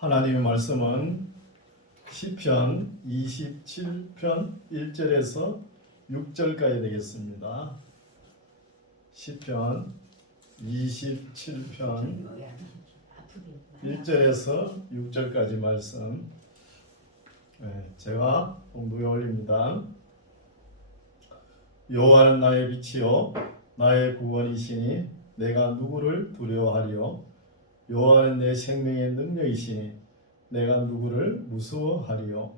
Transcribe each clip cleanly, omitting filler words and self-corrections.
하나님의 말씀은 시편 27편 1절에서 6절까지 되겠습니다. 시편 27편 1절에서 6절까지 말씀 제가 공부해 올립니다. 여호와는 나의 빛이요 나의 구원이시니 내가 누구를 두려워하리요. 여호와는 내 생명의 능력이시니 내가 누구를 무서워하리요.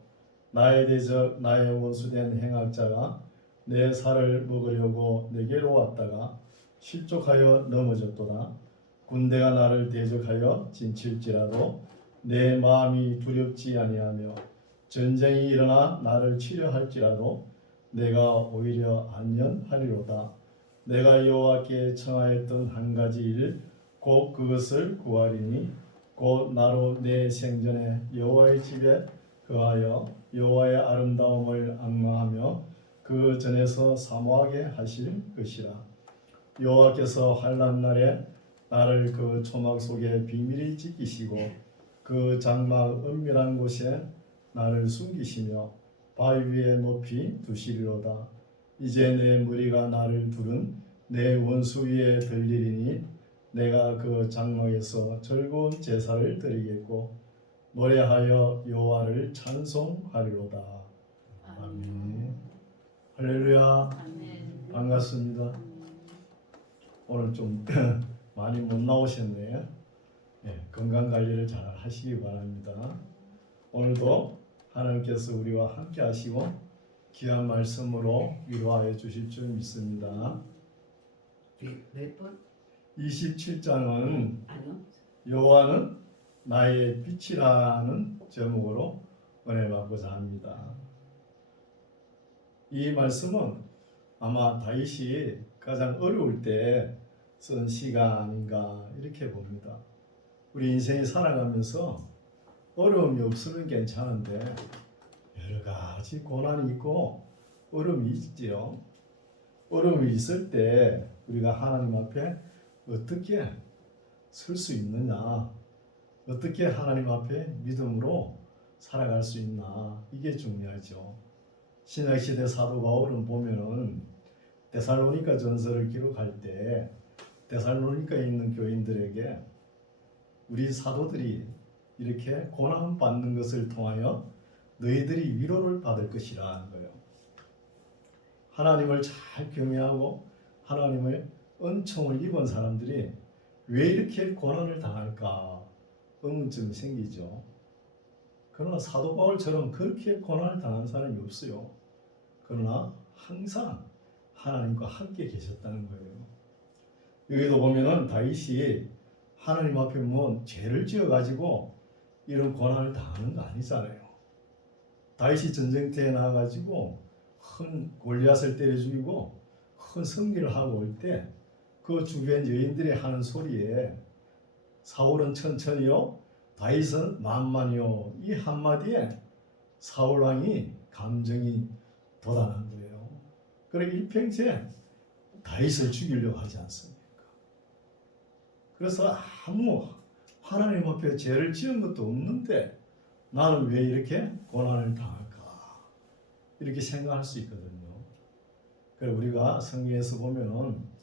나의 대적 나의 원수된 행악자가 내 살을 먹으려고 내게로 왔다가 실족하여 넘어졌도다. 군대가 나를 대적하여 진칠지라도 내 마음이 두렵지 아니하며 전쟁이 일어나 나를 치려할지라도 내가 오히려 안전하리로다. 내가 여호와께 청하였던 한 가지 일 곧 그것을 구하리니 곧 나로 내 생전에 여호와의 집에 거하여 여호와의 아름다움을 앙망하며 그 전에서 사모하게 하실 것이라. 여호와께서 환난 날에 나를 그 초막 속에 비밀히 지키시고 그 장막 은밀한 곳에 나를 숨기시며 바위 위에 높이 두시리로다. 이제 내 머리가 나를 두른 내 원수 위에 들리리니 내가 그 장막에서 즐거운 제사를 드리겠고 노래하여 여호와를 찬송하리로다. 아멘. 할렐루야. 아멘. 반갑습니다. 오늘 좀 많이 못 나오셨네요. 건강 관리를 잘 하시기 바랍니다. 오늘도 하나님께서 우리와 함께 하시고 귀한 말씀으로 위로하여 주실 줄 믿습니다. 몇 번? 27장은 여호와는 나의 빛이라는 제목으로 은혜 받고자 합니다. 이 말씀은 아마 다윗이 가장 어려울 때 쓴 시가 아닌가 이렇게 봅니다. 우리 인생이 살아가면서 어려움이 없으면 괜찮은데 여러 가지 고난이 있고 어려움이 있지요. 어려움이 있을 때 우리가 하나님 앞에 어떻게 설 수 있느냐, 어떻게 하나님 앞에 믿음으로 살아갈 수 있나, 이게 중요하죠. 신약시대 사도 바울은 보면은 데살로니가 전서를 기록할 때 데살로니가에 있는 교인들에게 우리 사도들이 이렇게 고난 받는 것을 통하여 너희들이 위로를 받을 것이라는 거예요. 하나님을 잘 경외하고 하나님의 은총을 입은 사람들이 왜 이렇게 고난을 당할까 의문점이 생기죠. 그러나 사도 바울처럼 그렇게 고난을 당한 사람이 없어요. 그러나 항상 하나님과 함께 계셨다는 거예요. 여기도 보면은 다윗이 하나님 앞에 뭐 죄를 지어가지고 이런 고난을 당하는 거 아니잖아요. 다윗이 전쟁터에 나와가지고 큰 골리앗을 때려 죽이고 큰 승리를 하고 올 때 그 주변 여인들이 하는 소리에 사울은 천천히요 다윗은 만만히요, 이 한마디에 사울 왕이 감정이 돋아난 거예요. 그래 일평생 다윗을 죽이려고 하지 않습니까? 그래서 아무 하나님 앞에 죄를 지은 것도 없는데 나는 왜 이렇게 고난을 당할까 이렇게 생각할 수 있거든요. 그래 우리가 성경에서 보면은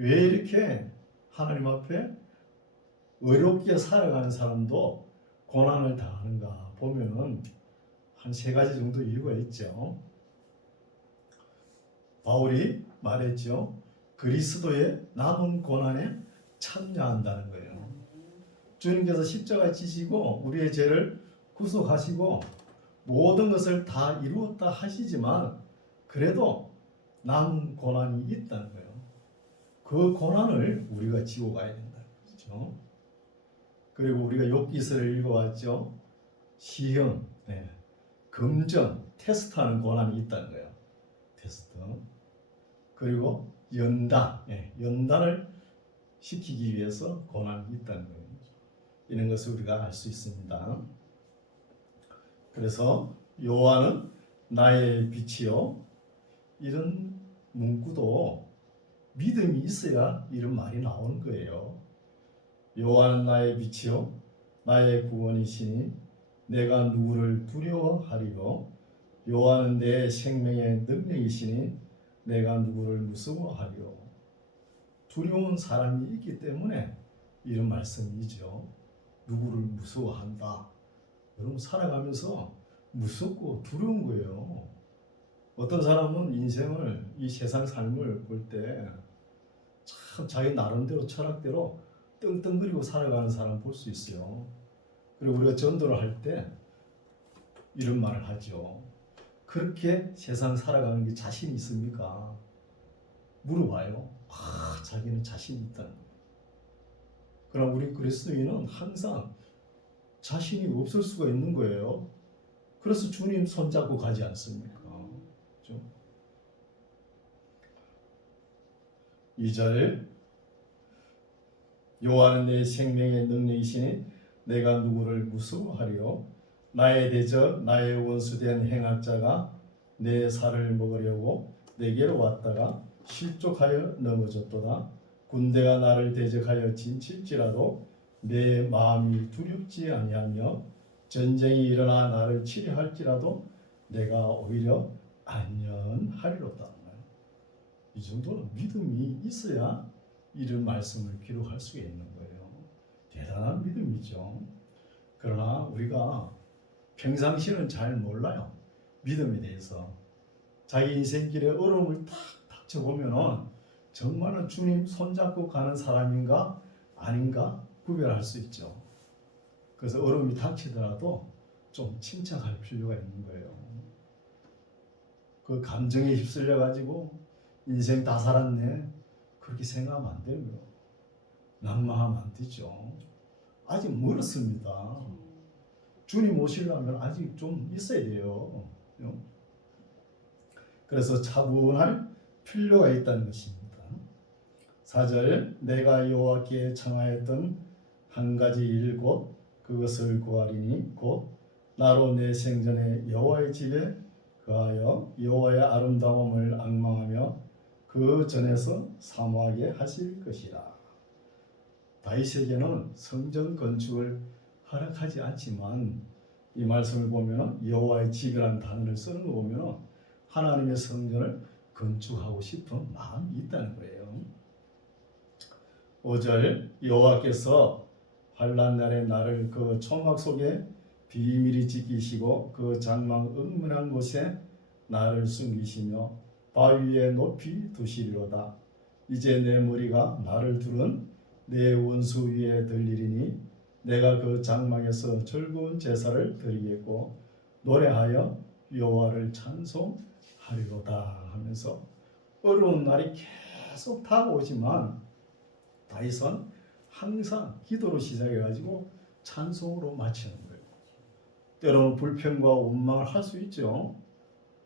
왜 이렇게 하나님 앞에 의롭게 살아가는 사람도 고난을 당하는가 보면은 한 세 가지 정도 이유가 있죠. 바울이 말했죠. 그리스도의 남은 고난에 참여한다는 거예요. 주님께서 십자가에 지시고 우리의 죄를 구속하시고 모든 것을 다 이루었다 하시지만 그래도 남은 고난이 있다는 거예요. 그 고난을 우리가 지고 가야 된다는 거죠. 그리고 우리가 욥기서를 읽어왔죠. 시험, 검정, 테스트하는 고난이 있다는 거예요. 테스트. 그리고 연단, 연단을 시키기 위해서 고난이 있다는 거예요. 이런 것을 우리가 알 수 있습니다. 그래서 여호와는 나의 빛이요. 이런 문구도 믿음이 있어야 이런 말이 나오는 거예요. 여호와는 나의 빛이요 나의 구원이시니 내가 누구를 두려워하리요. 여호와는 내 생명의 능력이시니 내가 누구를 무서워하리요. 두려운 사람이 있기 때문에 이런 말씀이죠. 누구를 무서워한다. 여러분 살아가면서 무섭고 두려운 거예요. 어떤 사람은 인생을 이 세상 삶을 볼 때 참 자기 나름대로 철학대로 떵떵거리고 살아가는 사람 볼 수 있어요. 그리고 우리가 전도를 할 때 이런 말을 하죠. 그렇게 세상 살아가는 게 자신 있습니까? 물어봐요. 자기는 자신이 있다는 거예요. 그럼 우리 그리스도인은 항상 자신이 없을 수가 있는 거예요. 그래서 주님 손잡고 가지 않습니까? 그렇죠? 2절 여호와는 내 생명의 능력이시니 내가 누구를 무서워하리요. 나의 대적 나의 원수된 행악자가 내 살을 먹으려고 내게로 왔다가 실족하여 넘어졌도다. 군대가 나를 대적하여 진칠지라도 내 마음이 두렵지 아니하며 전쟁이 일어나 나를 치려 할지라도 내가 오히려 안전하리로다. 이 정도는 믿음이 있어야 이런 말씀을 기록할 수가 있는 거예요. 대단한 믿음이죠. 그러나 우리가 평상시는 잘 몰라요. 믿음에 대해서. 자기 인생길에 어려움을 탁 닥쳐보면은 정말로 주님 손잡고 가는 사람인가 아닌가 구별할 수 있죠. 그래서 어려움이 닥치더라도 좀 침착할 필요가 있는 거예요. 그 감정에 휩쓸려 가지고 인생 다 살았네 그렇게 생각하면 안 되고요. 낙망하면 안 되죠. 아직 멀었습니다. 주님 오시려면 아직 좀 있어야 돼요. 그래서 차분할 필요가 있다는 것입니다. 4절 내가 여호와께 청하였던 한 가지 일 곧 그것을 구하리니 곧 나로 내 생전에 여호와의 집에 거하여 여호와의 아름다움을 앙망하며 그 전에서 사모하게 하실 것이라. 다윗에게는 성전 건축을 허락하지 않지만 이 말씀을 보면 여호와의 집이라는 단어를 쓰는 거 보면 하나님의 성전을 건축하고 싶은 마음이 있다는 거예요. 5절 여호와께서 환난 날에 나를 그 초막 속에 비밀히 지키시고 그 장막 은밀한 곳에 나를 숨기시며 바위 위에 높이 두시리로다. 이제 내 머리가 나를 두른 내 원수 위에 들리리니 내가 그 장막에서 즐거운 제사를 드리겠고 노래하여 여호와를 찬송하리로다 하면서 어려운 날이 계속 다가오지만 다윗은 항상 기도로 시작해가지고 찬송으로 마치는 거예요. 때로는 불평과 원망을 할 수 있죠.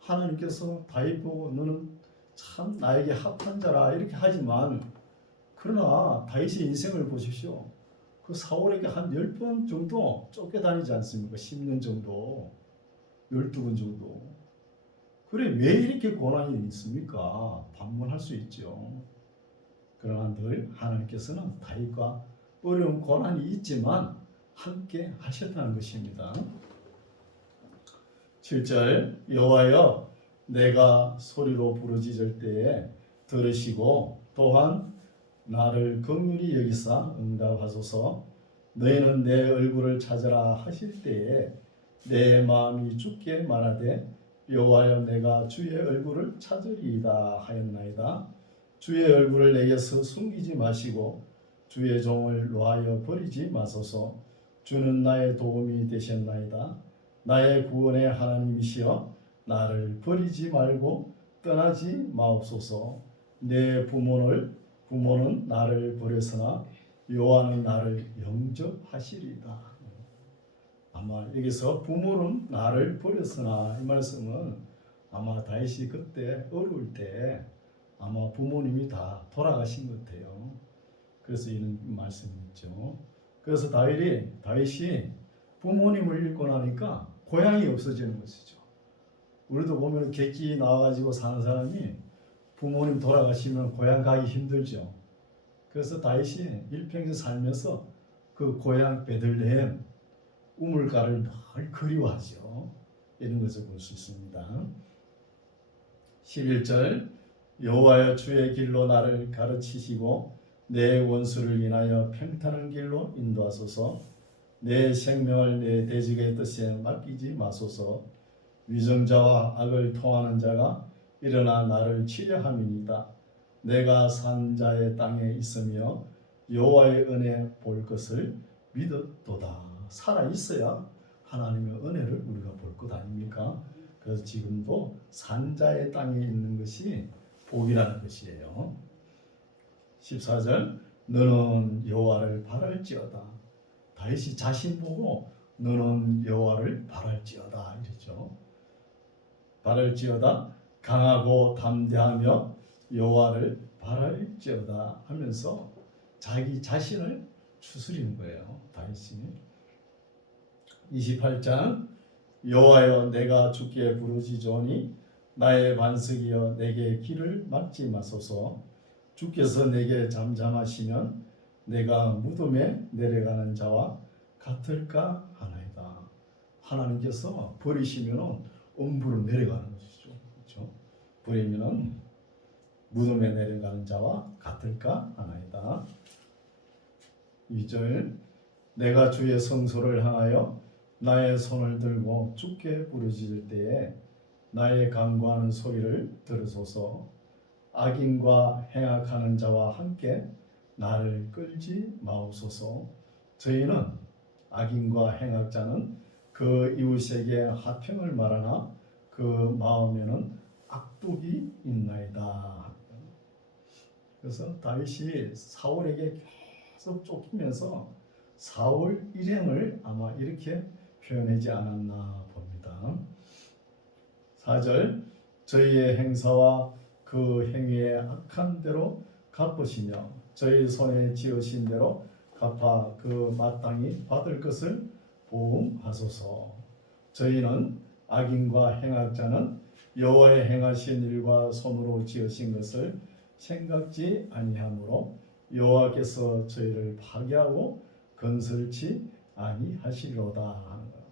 하나님께서 다윗 보고 너는 참 나에게 합한 자라 이렇게 하지만 그러나 다윗의 인생을 보십시오. 그 사울에게 한 10번 정도 쫓겨다니지 않습니까? 10년 정도, 12번 정도. 그래 왜 이렇게 고난이 있습니까? 반문할 수 있죠. 그러나 늘 하나님께서는 다윗과 어려운 고난이 있지만 함께 하셨다는 것입니다. 7절 여호와여 내가 소리로 부르짖을 때에 들으시고 또한 나를 긍휼히 여기사 응답하소서. 너희는 내 얼굴을 찾으라 하실 때에 내 마음이 죽게 말하되 여호와여 내가 주의 얼굴을 찾으리이다 하였나이다. 주의 얼굴을 내게서 숨기지 마시고 주의 종을 놓아여 버리지 마소서. 주는 나의 도움이 되셨나이다. 나의 구원의 하나님이시여 나를 버리지 말고 떠나지 마옵소서. 내 부모는 나를 버렸으나 여호와는 나를 영접하시리이다. 아마 여기서 부모는 나를 버렸으나 이 말씀은 아마 다윗이 그때 어려울 때 아마 부모님이 다 돌아가신 것 같아요. 그래서 이런 말씀이 있죠. 그래서 다윗이 부모님을 잃고 나니까 고향이 없어지는 것이죠. 우리도 보면 객기 나와가지고 사는 사람이 부모님 돌아가시면 고향 가기 힘들죠. 그래서 다윗이 일평생 살면서 그 고향 베들레헴 우물가를 늘 그리워하죠. 이런 것을 볼 수 있습니다. 11절 여호와여 주의 길로 나를 가르치시고 내 원수를 인하여 평탄한 길로 인도하소서. 내 생명을 내 대적의 뜻에 맡기지 마소서. 위정자와 악을 통하는 자가 일어나 나를 치려함이니이다. 내가 산 자의 땅에 있으며 여호와의 은혜 볼 것을 믿었도다. 살아 있어야 하나님의 은혜를 우리가 볼 것 아닙니까? 그래서 지금도 산 자의 땅에 있는 것이 복이라는 것이에요. 14절 너는 여호와를 바랄지어다. 다윗이 자신 보고 너는 여호와를 바랄지어다 이랬죠. 바랄지어다 강하고 담대하며 여호와를 바랄지어다 하면서 자기 자신을 추스리는 거예요. 다윗이. 28장 여호와여 내가 주께 부르짖으니 나의 반석이여 내게 길을 막지 마소서. 주께서 내게 잠잠하시면 내가 무덤에 내려가는 자와 같을까 하나이다. 하나님께서 버리시면 음부로 내려가는 것이죠. 그렇죠? 버리면 무덤에 내려가는 자와 같을까 하나이다. 2절 내가 주의 성소를 향하여 나의 손을 들고 주께 부르짖을 때에 나의 간구하는 소리를 들으소서. 악인과 행악하는 자와 함께 나를 끌지 마옵소서. 저희는 악인과 행악자는 그 이웃에게 화평을 말하나 그 마음에는 악독이 있나이다. 그래서 다윗이 사울에게 계속 쫓기면서 사울 일행을 아마 이렇게 표현하지 않았나 봅니다. 4절 저희의 행사와 그 행위의 악한 대로 갚으시며 저희 손에 지으신 대로 갚아 그 마땅히 받을 것을 보응하소서. 저희는 악인과 행악자는 여호와의 행하신 일과 손으로 지으신 것을 생각지 아니하므로 여호와께서 저희를 파괴하고 건설치 아니하시리로다 하는 거예요.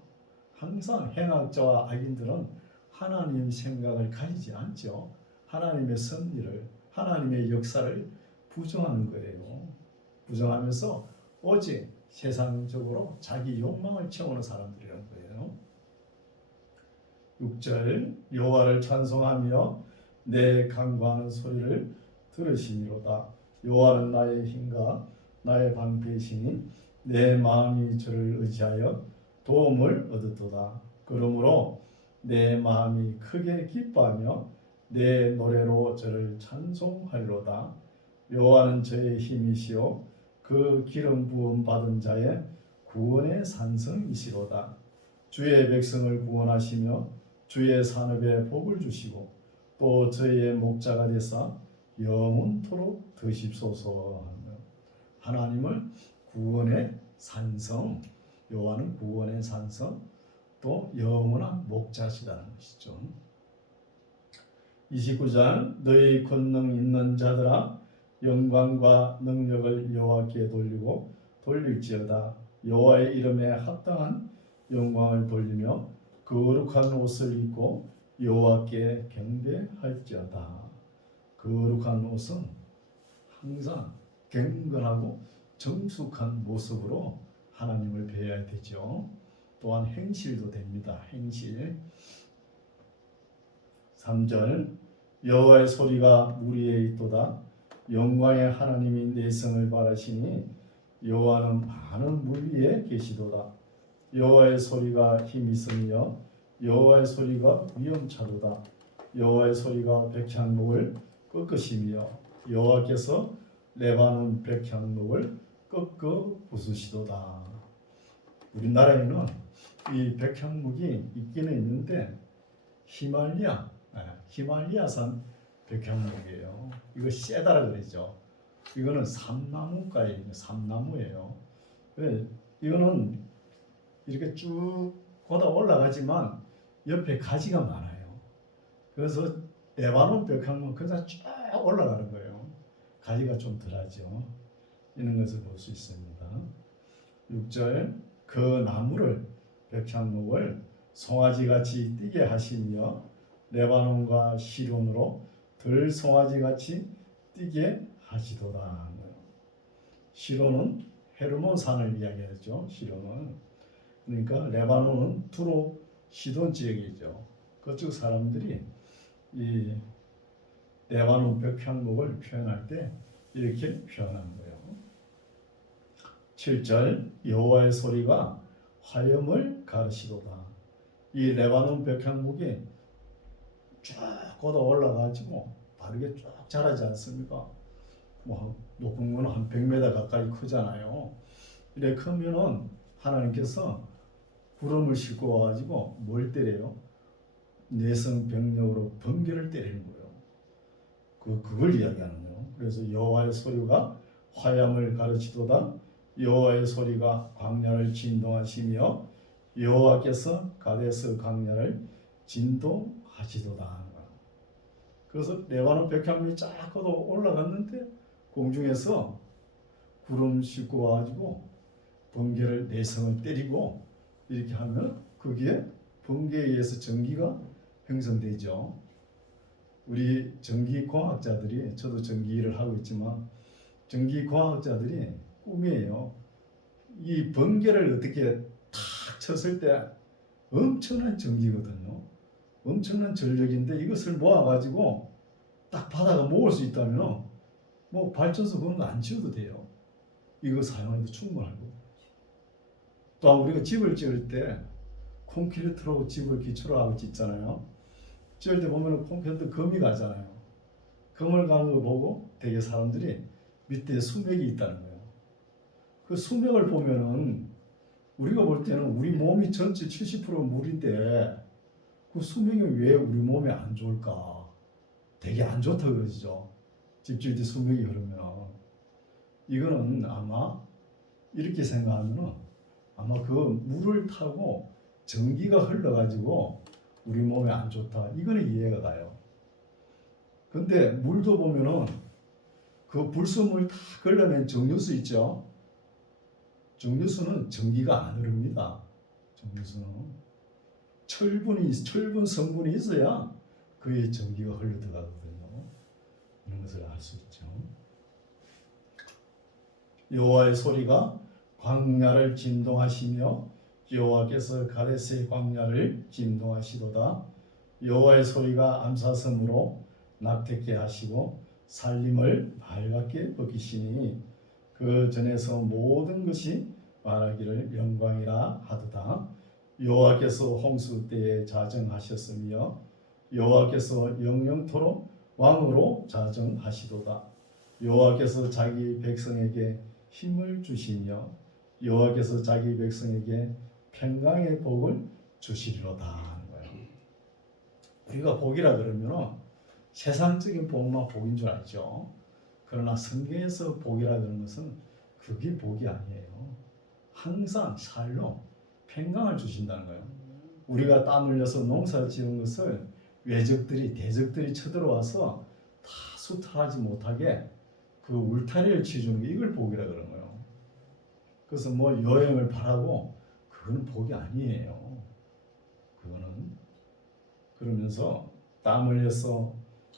항상 행악자와 악인들은 하나님 생각을 가지지 않죠. 하나님의 섭리를, 하나님의 역사를 부정하는 거예요. 부정하면서 오직 세상적으로 자기 욕망을 채우는 사람들이라는 거예요. 6절 여호와를 찬송하며 내 간구하는 소리를 들으시니로다. 여호와는 나의 힘과 나의 방패시니 내 마음이 저를 의지하여 도움을 얻었도다. 그러므로 내 마음이 크게 기뻐하며 내 노래로 저를 찬송하리로다. 여호와는 저의 힘이시요 그 기름 부음 받은 자의 구원의 산성이시로다. 주의 백성을 구원하시며 주의 산업에 복을 주시고 또 저희의 목자가 되사 영원토록 드십소서. 하나님을 구원의 산성, 여호와는 구원의 산성, 또 영원한 목자시다는 것이죠. 29장 너희 권능 있는 자들아 영광과 능력을 여호와께 돌리고 돌릴지어다. 여호와의 이름에 합당한 영광을 돌리며 거룩한 옷을 입고 여호와께 경배할지어다. 거룩한 옷은 항상 경건하고 정숙한 모습으로 하나님을 배워야 되죠. 또한 행실도 됩니다. 행실. 3절 여호와의 소리가 물 위에 있도다. 영광의 하나님이 내 성을 바라시니 여호와는 많은 물 위에 계시도다. 여호와의 소리가 힘이 있으며 여호와의 소리가 위엄차도다. 여호와의 소리가 백향목을 꺾으시며 여호와께서 레바논 백향목을 꺾어 부수시도다. 우리나라에는 이 백향목이 있기는 있는데 히말리아산 백향목이에요. 이거 세다라 그러죠. 이거는 삼나무가에 삼나무예요. 이거는 이렇게 쭉 걷어 올라가지만 옆에 가지가 많아요. 그래서 레바논 백향목 그냥 쭉 올라가는 거예요. 가지가 좀 덜하죠. 이런 것을 볼 수 있습니다. 6절 그 나무를 백향목을 송아지같이 뛰게 하시며 레바논과 시론으로 들 송아지같이 뛰게 하시도다. 시론은 헤르몬 산을 이야기하죠. 시론은 그러니까 레바논은 두로 시돈 지역이죠. 그쪽 사람들이 이 레바논 백향목을 표현할 때 이렇게 표현한 거예요. 7절 여호와의 소리가 화염을 가르시도다. 이 레바논 백향목이 쭉 걷어 올라가지고 바르게 쭉 자라지 않습니까? 뭐 높은 건 한 100m 가까이 크잖아요. 이래 크면은 하나님께서 구름을 싣고 와가지고 뭘 때려요? 내성병력으로 번개를 때리는 거예요. 그걸 이야기하는 거예요. 그래서 여호와의 소리가 화염을 가르치도다. 여호와의 소리가 광야를 진동하시며 여호와께서 가데스 광야를 진동하시도다. 그래서 레바논 백향목이 쫙 걷어 올라갔는데 공중에서 구름 싣고 와가지고 번개를 내성을 때리고 이렇게 하면 거기에 번개에 의해서 전기가 형성되죠. 우리 전기공학자들이, 저도 전기 일을 하고 있지만 전기공학자들이 꿈이에요. 이 번개를 어떻게 탁 쳤을 때 엄청난 전기거든요. 엄청난 전력인데 이것을 모아가지고 딱 바다가 모을 수 있다면 뭐 발전소 그런 거 안 지어도 돼요. 이거 사용해도 충분하고. 또 우리가 집을 지을 때 콘크리트로 집을 기초로 하고 짓잖아요. 지을 때 보면 콘크리트 금이 가잖아요. 금을 가는 거 보고 되게 사람들이 밑에 수맥이 있다는 거예요. 그 수맥을 보면은 우리가 볼 때는 우리 몸이 전체 70%가 물인데 그 수맥이 왜 우리 몸에 안 좋을까? 되게 안 좋다 그러죠. 집 지을 때 수맥이 흐르면 이거는 아마 이렇게 생각하면은 아마 그 물을 타고 전기가 흘러가지고 우리 몸에 안 좋다. 이거는 이해가 가요. 근데 물도 보면은 그 불순물 다 걸러낸 정류수 있죠. 정류수는 전기가 안 흐릅니다. 정류수는 철분 성분이 있어야 그의 전기가 흘러 들어가거든요. 이런 것을 알 수 있죠. 여호와의 소리가 광야를 진동하시며 여호와께서 가데스의 광야를 진동하시도다. 여호와의 소리가 암사섬으로 낙태케 하시고 살림을 밝게 벗기시니 그 전에서 모든 것이 말하기를 영광이라 하도다. 여호와께서 홍수 때에 자정하셨으며 여호와께서 영영토록 왕으로 자정하시도다. 여호와께서 자기 백성에게 힘을 주시며 여호와께서 자기 백성에게 평강의 복을 주시리로다 하는 거예요. 우리가 복이라 그러면 세상적인 복만 복인 줄 알죠. 그러나 성경에서 복이라 그러는 것은 그게 복이 아니에요. 항상 살로 평강을 주신다는 거예요. 우리가 땀 흘려서 농사 지은 것을 외적들이 대적들이 쳐들어와서 다 수탈하지 못하게 그 울타리를 치주는 게 이걸 복이라 그러는 거예요. 그래서 뭐 여행을 바라고 그건 복이 아니에요. 그거는 그러면서 땀 흘려서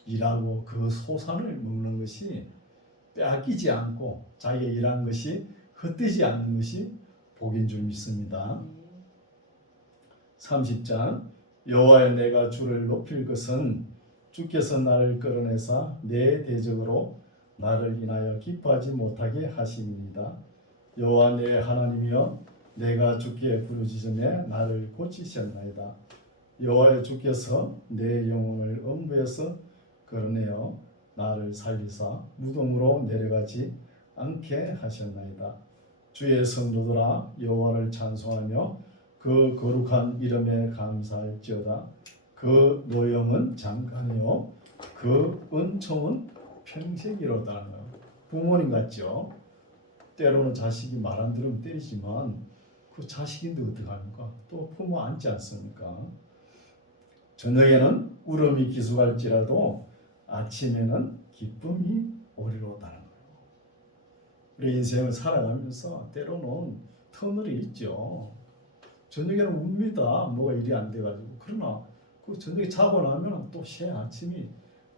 일하고 그 소산을 먹는 것이 빼앗기지 않고 자기가 일한 것이 헛되지 않는 것이 복인 줄 믿습니다. 30장 여호와여 내가 주를 높일 것은 주께서 나를 끌어내사 내 대적으로 나를 인하여 기뻐하지 못하게 하심이니이다. 여호와 내 하나님이여 내가 주께 부르짖음에 나를 고치셨나이다. 여호와여 주께서 내 영혼을 음부에서 끌어내어 나를 살리사 무덤으로 내려가지 않게 하셨나이다. 주의 성도들아 여호와를 찬송하며 그 거룩한 이름에 감사할지어다. 그 노염은 잠깐이요 그 은총은 평생이로다. 부모님 같죠. 때로는 자식이 말 안 들으면 때리지만 그 자식인데 어떡합니까? 또 부모 안지 않습니까? 저녁에는 울음이 기숙할지라도 아침에는 기쁨이 오리로다는 거예요. 우리 인생을 살아가면서 때로는 터널이 있죠. 저녁에는 웁니다. 뭐가 일이 안 돼가지고. 그러나 그 저녁에 자고 나면 또 새 아침이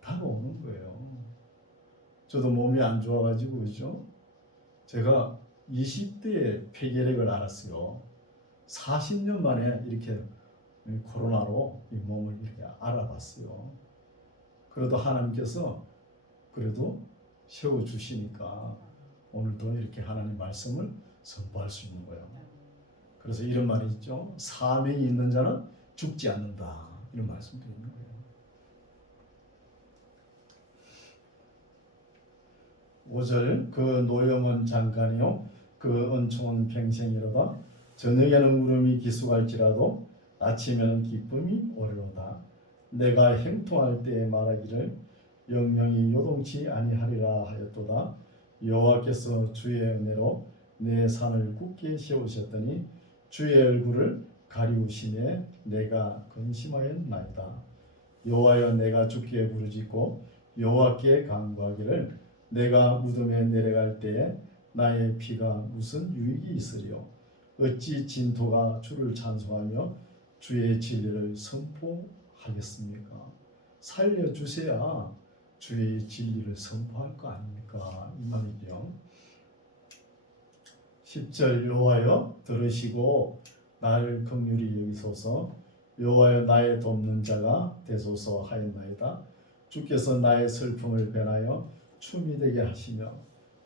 다가오는 거예요. 저도 몸이 안 좋아가지고 그죠. 제가 20대에 폐결핵을 알았어요. 40년 만에 이렇게 코로나로 이 몸을 이렇게 알아봤어요. 그래도 하나님께서 그래도 세워주시니까 오늘도 이렇게 하나님 말씀을 선포할 수 있는 거예요. 그래서 이런 말이 있죠. 사명이 있는 자는 죽지 않는다. 이런 말씀도 있는 거예요. 5절 그 노염은 잠깐이요 그 은총은 평생이로다. 저녁에는 울음이 기수갈지라도 아침에는 기쁨이 오리로다. 내가 행통할 때에 말하기를 영영이 요동치 아니하리라 하였도다. 여호와께서 주의 은혜로 내 산을 굳게 세우셨더니 주의 얼굴을 가리우시매 내가 근심하였나이다. 여호와여 내가 주께 부르짖고 여호와께 간구하기를 내가 무덤에 내려갈 때에 나의 피가 무슨 유익이 있으리요. 어찌 진토가 주를 찬송하며 주의 진리를 선포하겠습니까? 살려주셔야 주의 진리를 선포할 거 아닙니까? 이 말이죠. 10절 여호와여 들으시고 나를 긍휼히 여기소서. 여호와여 나의 돕는 자가 되소서 하였나이다. 주께서 나의 슬픔을 변하여 춤이 되게 하시며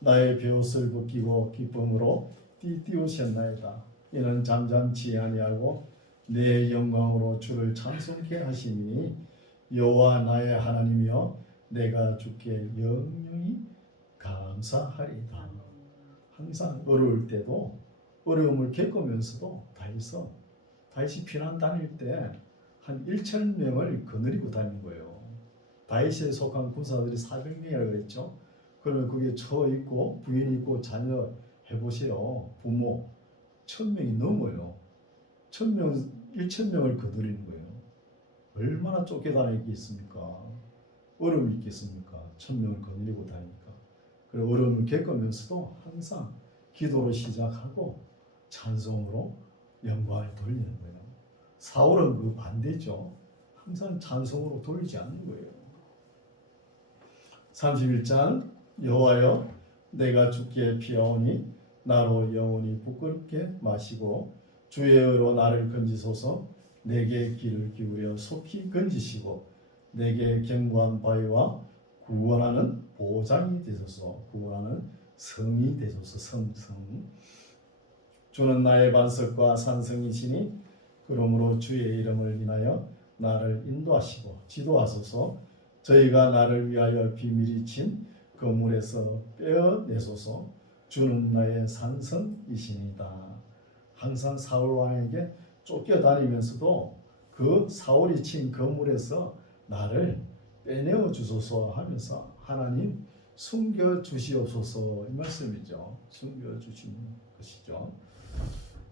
나의 베옷을 벗기고 기쁨으로 띠띠우셨나이다. 이는 잠잠치 아니하고 내 영광으로 주를 찬송케 하시니 여호와 나의 하나님이여 내가 주께 영영히 감사하리이다. 항상 어려울 때도 어려움을 겪으면서도 다윗이 피난 다닐 때 한 1,000명을 거느리고 다닌 거예요. 다윗에 속한 군사들이 400명이라고 그랬죠. 그러면 그게 저 있고 부인 있고 자녀 해보세요. 부모 1,000명이 넘어요. 1,000명을 거느리는 거예요. 얼마나 쫓겨다니겠습니까? 어려움이 있겠습니까? 1,000명을 거느리고 다니니까. 그리고 어려움을 겪으면서도 항상 기도로 시작하고 찬송으로 영광을 돌리는 거예요. 사울은 그 반대죠. 항상 찬송으로 돌리지 않는 거예요. 31장 여호와여 내가 주께 피하오니 나로 영원히 부끄럽게 마시고 주의 의로 나를 건지소서. 내게 귀를 기울여 속히 건지시고 내게 견고한 바위와 구원하는 보장이 되소서. 구원하는 성이 되소서. 성. 주는 나의 반석과 산성이시니 그러므로 주의 이름을 인하여 나를 인도하시고 지도하소서. 저희가 나를 위하여 비밀이 친 그물에서 빼어내소서. 주는 나의 산성이시니이다. 항상 사울 왕에게 쫓겨다니면서도 그 사울이 친 그물에서 나를 빼내어 주소서 하면서 하나님 숨겨 주시옵소서 이 말씀이죠. 숨겨 주시는 것이죠.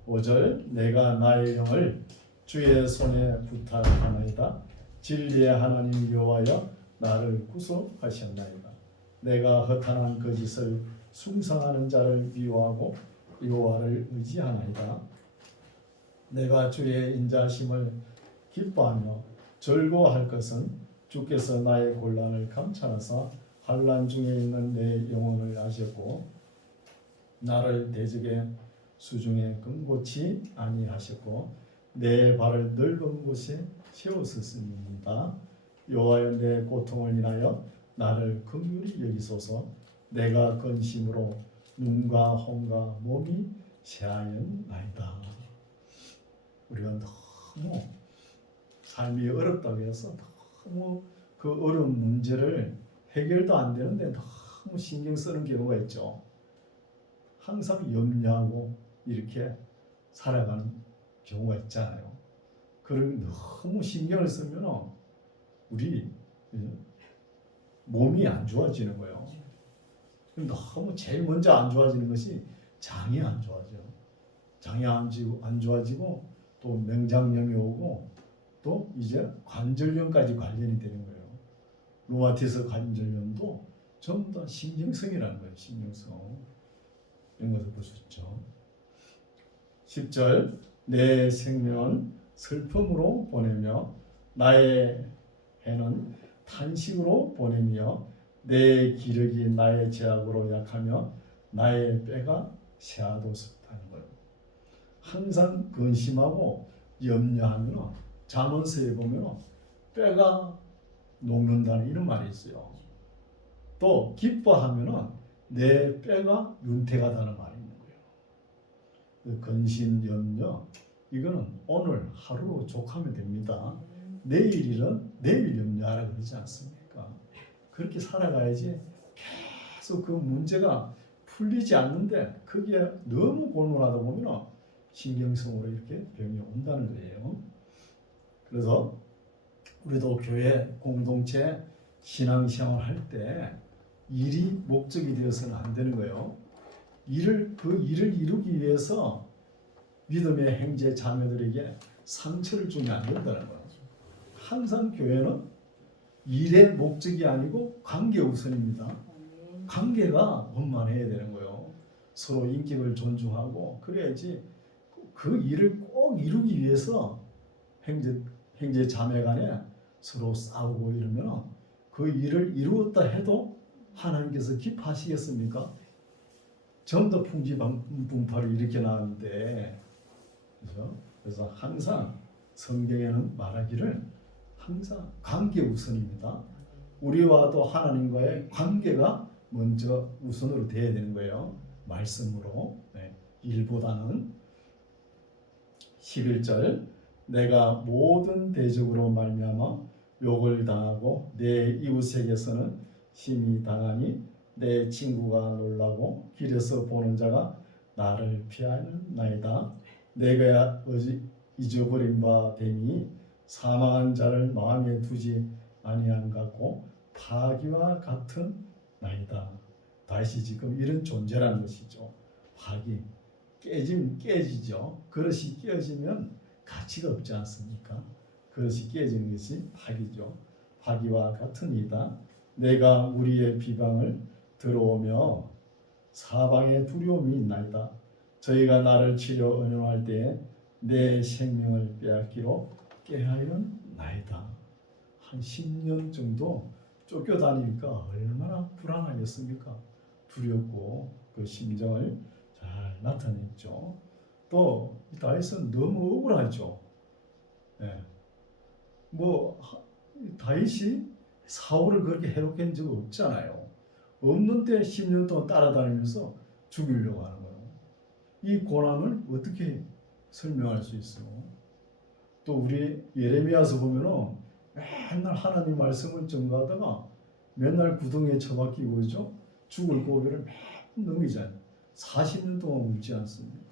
5절 내가 나의 영을 주의 손에 부탁하나이다. 진리의 하나님 여호와여 나를 구속하셨나이다. 내가 허탄한 거짓을 숭상하는 자를 미워하고 여호와를 의지하나이다. 내가 주의 인자심을 기뻐하며 즐거워할 것은 주께서 나의 곤란을 감찰하사 환난 중에 있는 내 영혼을 아셨고 나를 대적의 수중에 근고치 아니하셨고 내 발을 넓은 곳에 세우셨습니다. 여호와여 내 고통을 인하여 나를 긍휼히 여기소서. 내가 근심으로 눈과 혼과 몸이 새하였나이다. 우리가 너무 삶이 어렵다고 해서 너무 그 어려운 문제를 해결도 안 되는데 너무 신경 쓰는 경우가 있죠. 항상 염려하고 이렇게 살아가는 경우가 있잖아요. 그걸 너무 신경을 쓰면 우리 몸이 안 좋아지는 거예요. 너무 제일 먼저 안 좋아지는 것이 장이 안 좋아져요. 장이 안 좋아지고 또 맹장염이 오고 또 이제 관절염까지 관련이 되는 거예요. 루마티스 관절염도 전부 다 신경성이라는 거예요. 신경성. 이런 것을 보셨죠. 10절 내 생명은 슬픔으로 보내며 나의 해는 탄식으로 보내며 내 기력이 나의 제약으로 약하며 나의 뼈가 새하도습하는 거예요. 항상 근심하고 염려하면 잠언서에 보면 뼈가 녹는다는 이런 말이 있어요. 또 기뻐하면 내 뼈가 윤택하다는 말이 있는 거예요. 그 근심, 염려 이거는 오늘 하루로 족하면 됩니다. 내일 일은 내일 염려하라 그러지 않습니까? 그렇게 살아가야지 계속 그 문제가 풀리지 않는데 그게 너무 골몰하다 보면 신경성으로 이렇게 병이 온다는 거예요. 그래서 우리도 교회 공동체 신앙생활 할 때 일이 목적이 되어서는 안 되는 거예요. 그 일을 이루기 위해서 믿음의 형제 자매들에게 상처를 주면 안 된다는 거예요. 항상 교회는 일의 목적이 아니고 관계 우선입니다. 관계가 원만해야 되는 거예요. 서로 인격을 존중하고 그래야지 그 일을 꼭 이루기 위해서 형제 자매 간에 서로 싸우고 이러면 그 일을 이루었다 해도 하나님께서 기뻐하시겠습니까? 전부 다 풍지분파를 이렇게 나왔는데 그래서 항상 성경에는 말하기를 항상 관계 우선입니다. 우리와 또 하나님과의 관계가 먼저 우선으로 돼야 되는 거예요. 말씀으로. 일보다는 11절 내가 모든 대적으로 말미암아 욕을 당하고 내 이웃에게서는 심히 당하니 내 친구가 놀라고 길에서 보는 자가 나를 피하나이다. 내가 잊어버린 바 되니 사망한 자를 마음에 두지 아니한 같고 파기와 같은 나이다. 다시 지금 이런 존재라는 것이죠. 파기 깨지죠. 그릇이 깨지면 가치가 없지 않습니까? 그릇이 깨지는 것이 파기죠. 파기와 같은 이다. 내가 무리의 비방을 들어오며 사방에 두려움이 있나이다. 저희가 나를 치려 언행할 때에 내 생명을 빼앗기로 깨하였나이다. 한 10년 정도 쫓겨다니니까 얼마나 불안하겠습니까? 두렵고 그 심정을 잘 나타냈죠. 또 다윗은 너무 억울하죠. 다윗이 사울을 그렇게 해롭게 한 적 없잖아요. 없는데 10년 동안 따라다니면서 죽이려고 하는 거예요. 이 고난을 어떻게 설명할 수 있어요? 또 우리 예레미야서 보면은 맨날 하나님 말씀을 전가하다가 맨날 구덩이에 처박히고 그러죠. 죽을 고비를 매번 넘기잖아요. 40년 동안 울지 않습니까?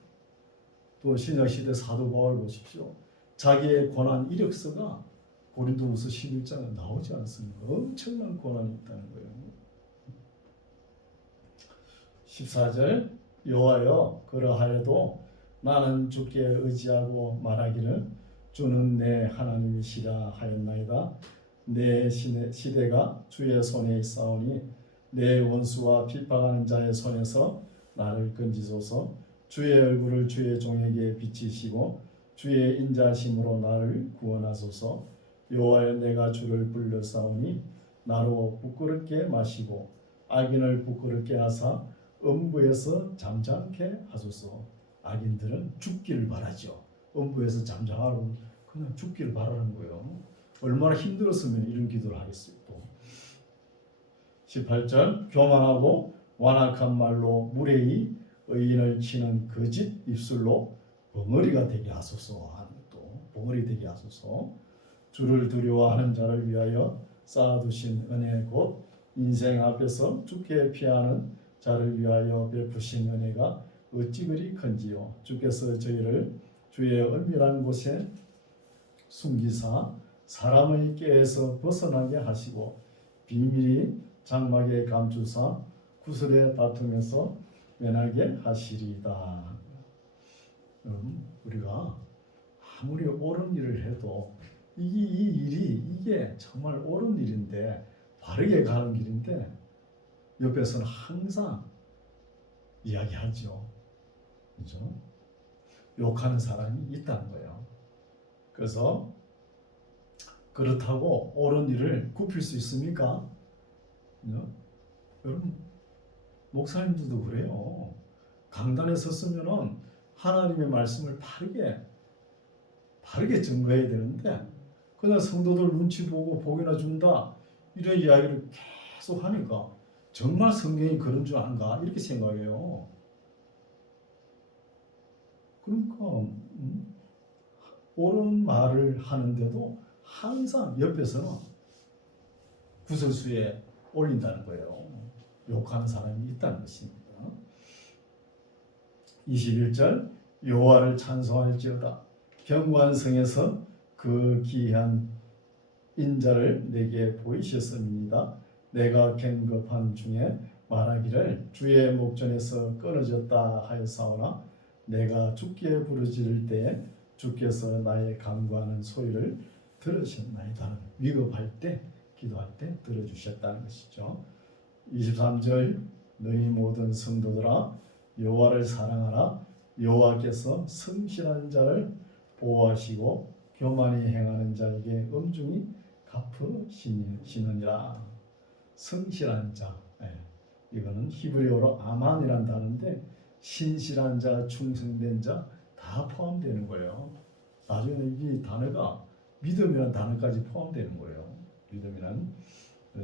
또 신약시대 사도 바울 보십시오. 자기의 고난 이력서가 고린도후서 11장에 나오지 않습니까? 엄청난 고난이 있다는 거예요. 14절 여호와여 그러하여도 나는 주께 의지하고 말하기를 주는 내 하나님이시라 하였나이다. 내 시대가 주의 손에 있사오니 내 원수와 핍박하는 자의 손에서 나를 건지소서. 주의 얼굴을 주의 종에게 비치시고 주의 인자심으로 나를 구원하소서. 여호와여 내가 주를 불러싸오니 나로 부끄럽게 마시고 악인을 부끄럽게 하사 음부에서 잠잠케 하소서. 악인들은 죽기를 바라죠. 음부에서 잠잠하고 그냥 죽기를 바라는 거예요. 얼마나 힘들었으면 이런 기도를 하겠어요. 또 18절 교만하고 완악한 말로 무례히 의인을 치는 거짓 입술로 벙어리가 되게 하소서 하는 것도 벙어리 되게 하소서. 주를 두려워하는 자를 위하여 쌓아두신 은혜 곧 인생 앞에서 주께 피하는 자를 위하여 베푸신 은혜가 어찌 그리 큰지요. 주께서 저희를 주의 은밀한 곳에 숨기사 사람의 꾀에서 벗어나게 하시고 비밀이 장막에 감추사 구슬의 다툼에서 면하게 하시리이다. 우리가 아무리 옳은 일을 해도 이게 정말 옳은 일인데 바르게 가는 길인데 옆에서는 항상 이야기하죠. 그죠? 욕하는 사람이 있다는 거예요. 그래서 그렇다고 옳은 일을 굽힐 수 있습니까? 여러분, 목사님들도 그래요. 강단에 섰으면은 하나님의 말씀을 바르게 증거해야 되는데 그냥 성도들 눈치 보고 복이나 준다 이런 이야기를 계속 하니까 정말 성경이 그런 줄 아는가 이렇게 생각해요. 그러니까 옳은 말을 하는데도 항상 옆에서는 구설수에 올린다는 거예요. 욕하는 사람이 있다는 것입니다. 21절 여호와를 찬송할지어다 경관성에서 그 귀한 인자를 내게 보이셨음이니이다. 내가 경급한 중에 말하기를 주의 목전에서 끊어졌다 하였사오나 내가 주께 부르짖을 때에 주께서 나의 간구하는 소리를 들으셨나이다. 위급할 때 기도할 때 들어주셨다는 것이죠. 23절 너희 모든 성도들아 여호와를 사랑하라. 여호와께서 성실한 자를 보호하시고 교만히 행하는 자에게 엄중히 갚으시느니라. 성실한 자, 이거는 히브리어로 아만이란 단어인데 신실한 자, 충성된 자 다 포함되는 거예요. 나중에 이 단어가 믿음이라는 단어까지 포함되는 거예요. 믿음이란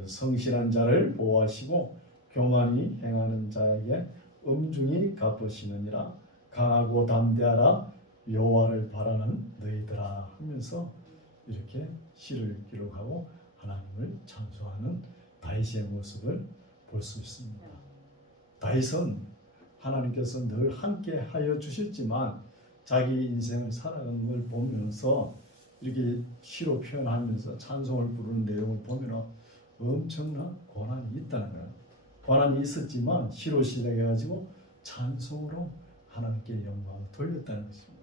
성실한 자를 보호하시고 교만히 행하는 자에게 엄중히 갚으시느니라. 강하고 담대하라. 여호와를 바라는 너희들아 하면서 이렇게 시를 기록하고 하나님을 찬송하는 다윗의 모습을 볼 수 있습니다. 다윗은 하나님께서 늘 함께 하여 주셨지만 자기 인생을 살아가는 걸 보면서 이렇게 시로 표현하면서 찬송을 부르는 내용을 보면 엄청난 고난이 있다는 거예요. 고난이 있었지만 시로 시작해가지고 찬송으로 하나님께 영광을 돌렸다는 것입니다.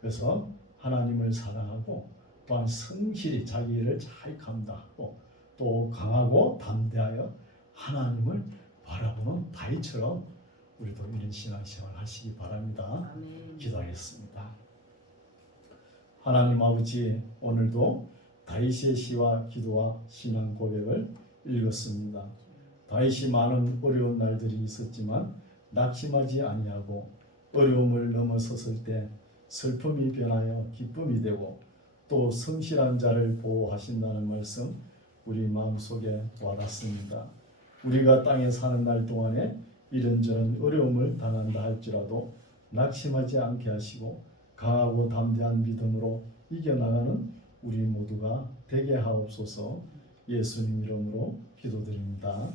그래서 하나님을 사랑하고 또한 성실히 자기 일을 잘 감당하고 또 강하고 담대하여 하나님을 바라보는 다윗처럼 우리도 이런 신앙생활 하시기 바랍니다. 아멘. 기도하겠습니다. 하나님 아버지, 오늘도 다윗의 시와 기도와 신앙 고백을 읽었습니다. 다윗이 많은 어려운 날들이 있었지만 낙심하지 아니하고 어려움을 넘어섰을 때 슬픔이 변하여 기쁨이 되고 또 성실한 자를 보호하신다는 말씀 우리 마음속에 와닿습니다. 우리가 땅에 사는 날 동안에 이런저런 어려움을 당한다 할지라도 낙심하지 않게 하시고 강하고 담대한 믿음으로 이겨나가는 우리 모두가 되게 하옵소서. 예수님 이름으로 기도드립니다.